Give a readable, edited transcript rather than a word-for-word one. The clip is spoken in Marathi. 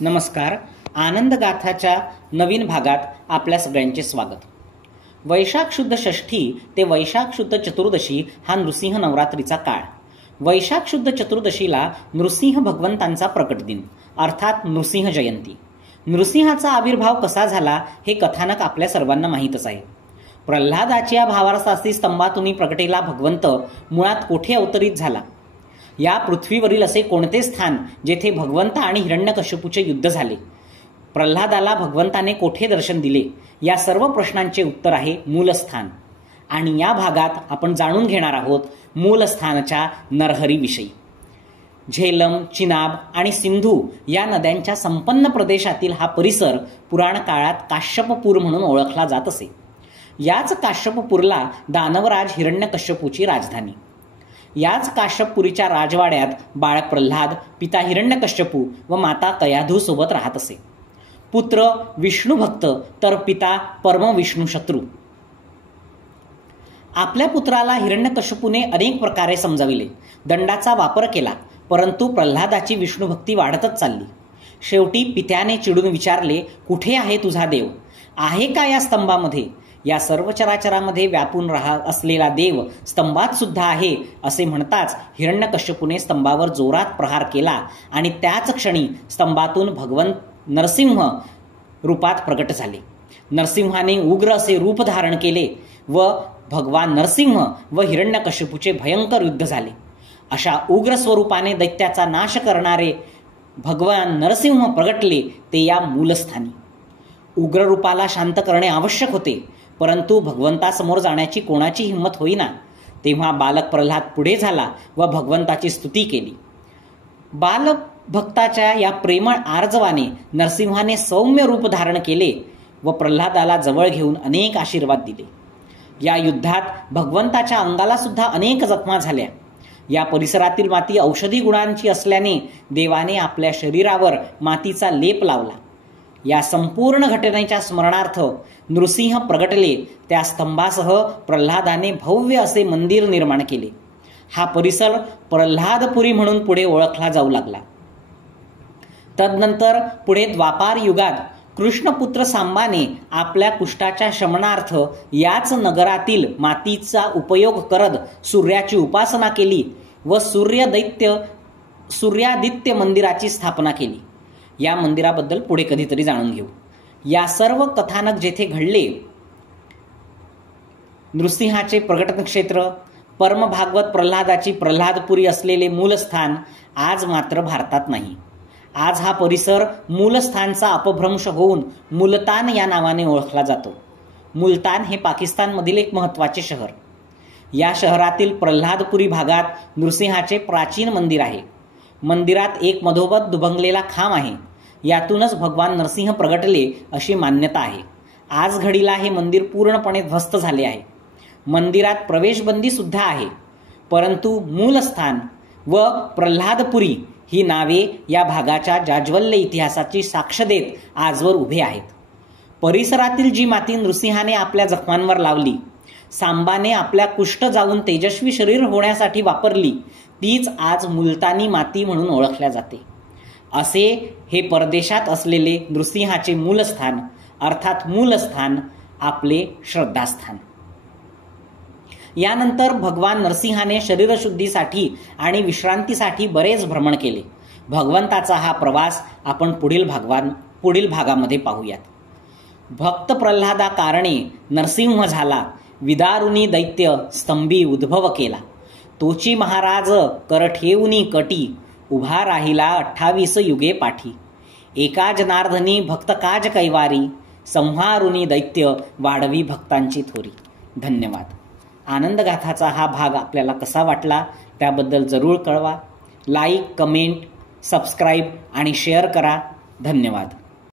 नमस्कार. आनंद गाथाच्या नवीन भागात आपल्या सगळ्यांचे स्वागत. वैशाख शुद्ध षष्ठी ते वैशाख शुद्ध चतुर्दशी हा नृसिंह नवरात्रीचा काळ. वैशाख शुद्ध चतुर्दशीला नृसिंह भगवंतांचा प्रकट दिन अर्थात नृसिंह जयंती. नृसिंहाचा आविर्भाव कसा झाला हे कथानक आपल्या सर्वांना माहीतच आहे. प्रल्हादाच्या भावारसासी स्तंभातून प्रकटेला भगवंत मुळात कोठे अवतरित झाला? या पृथ्वीवरील असे कोणते स्थान जेथे भगवंत आणि हिरण्यकश्यपूचे युद्ध झाले? प्रल्हादाला भगवंताने कोठे दर्शन दिले? या सर्व प्रश्नांचे उत्तर आहे मूलस्थान. आणि या भागात आपण जाणून घेणार आहोत मूलस्थानच्या नरहरीविषयी. झेलम, चिनाब आणि सिंधू या नद्यांच्या संपन्न प्रदेशातील हा परिसर पुराण काळात काश्यपपूर म्हणून ओळखला जात असे. याच काश्यपपूरला दानवराज हिरण्यकश्यपूची राजधानी. याच काश्यपपुरीच्या राजवाड्यात बाळक प्रल्हाद पिता हिरण्यकश्यपू व माता कयाधू सोबत राहत असे. पुत्र विष्णू भक्त तर पिता परम विष्णू शत्रू. आपल्या पुत्राला हिरण्यकश्यपूने अनेक प्रकारे समजाविले, दंडाचा वापर केला, परंतु प्रल्हादाची विष्णुभक्ती वाढतच चालली. शेवटी पित्याने चिडून विचारले, कुठे आहे तुझा देव? आहे का या स्तंभामध्ये? या सर्व चराचरामध्ये व्यापून असलेला देव स्तंभात सुद्धा आहे असे म्हणताच हिरण्यकश्यपूने स्तंभावर जोरात प्रहार केला आणि त्याच क्षणी स्तंभातून भगवंत नरसिंह रूपात प्रकट झाले. नरसिंहाने उग्र असे रूप धारण केले व भगवान नरसिंह व हिरण्यकश्यपूचे भयंकर युद्ध झाले. अशा उग्र स्वरूपाने दैत्याचा नाश करणारे भगवान नरसिंह प्रगटले ते या मूलस्थानी. उग्र रूपाला शांत करणे आवश्यक होते, परंतु भगवंतासमोर जाण्याची कोणाची हिंमत होईना. तेव्हा बालक प्रल्हाद पुढे झाला व भगवंताची स्तुती केली. बालभक्ताच्या या प्रेमळ आर्जवाने नरसिंहाने सौम्य रूप धारण केले व प्रल्हादाला जवळ घेऊन अनेक आशीर्वाद दिले. या युद्धात भगवंताच्या अंगाला सुद्धा अनेक जखमा झाल्या. या परिसरातील माती औषधी गुणांची असल्याने देवाने आपल्या शरीरावर मातीचा लेप लावला. या संपूर्ण घटनेच्या स्मरणार्थ नृसिंह प्रगटले त्या स्तंभासह प्रल्हादाने भव्य असे मंदिर निर्माण केले. हा परिसर प्रल्हादपुरी म्हणून पुढे ओळखला जाऊ लागला. तदनंतर पुढे द्वापार युगात कृष्णपुत्र सांबाने आपल्या कुष्ठाच्या शमनार्थ याच नगरातील मातीचा उपयोग करत सूर्याची उपासना केली व सूर्यादित्य मंदिराची स्थापना केली. या मंदिराबद्दल पुढे कधीतरी जाणून घेऊ. या सर्व कथानक जेथे घडले, नृसिंहाचे प्रकटन क्षेत्र, परम भागवत प्रल्हादाची प्रल्हादपुरी असलेले मूलस्थान आज मात्र भारतात नाही. आज हा परिसर मूलस्थानचा अपभ्रंश होऊन मुलतान या नावाने ओळखला जातो. मुलतान हे पाकिस्तानमधील एक महत्त्वाचे शहर. या शहरातील प्रल्हादपुरी भागात नृसिंहाचे प्राचीन मंदिर आहे. मंदिरात एक मधोमध दुभंगलेला खांब आहे. यातूनच भगवान नरसिंह प्रगटले अशी मान्यता आहे. आज घडीला हे मंदिर पूर्णपणे ध्वस्त झाले आहे. मंदिरात प्रवेशबंदी सुद्धा आहे, परंतु मूलस्थान व प्रल्हादपुरी ही नावे या भागाच्या जाज्वल्य इतिहासाची साक्ष देत आजवर उभे आहेत. परिसरातील जी माती नृसिंहाने आपल्या जखमांवर लावली, सांबाने आपल्या कुष्ठ जाऊन तेजस्वी शरीर होण्यासाठी वापरली, तीच आज मुलतानी माती म्हणून ओळखल्या जाते. असे हे परदेशात असलेले नृसिंहाचे मूलस्थान अर्थात मूलस्थान आपले श्रद्धास्थान. यानंतर भगवान नरसिंहाने शरीरशुद्धीसाठी आणि विश्रांतीसाठी बरेच भ्रमण केले. भगवंताचा हा प्रवास आपण पुढील भागामध्ये पाहूयात. भक्त प्रल्हादा कारणे नरसिंह झाला, विदारुनी दैत्य स्तंभी उद्भव केला. तोची महाराज कर ठेवूनी कटी, उभा राहिला 28 युगे पाठी. एका जनार्दनी भक्त काज कैवारी, संहारुनी दैत्य वाढवी भक्तांची थोरी. धन्यवाद. आनंदगाथाचा हा भाग आपल्याला कसा वाटला त्याबद्दल जरूर कळवा. लाईक, कमेंट, सबस्क्राईब आणि शेअर करा. धन्यवाद.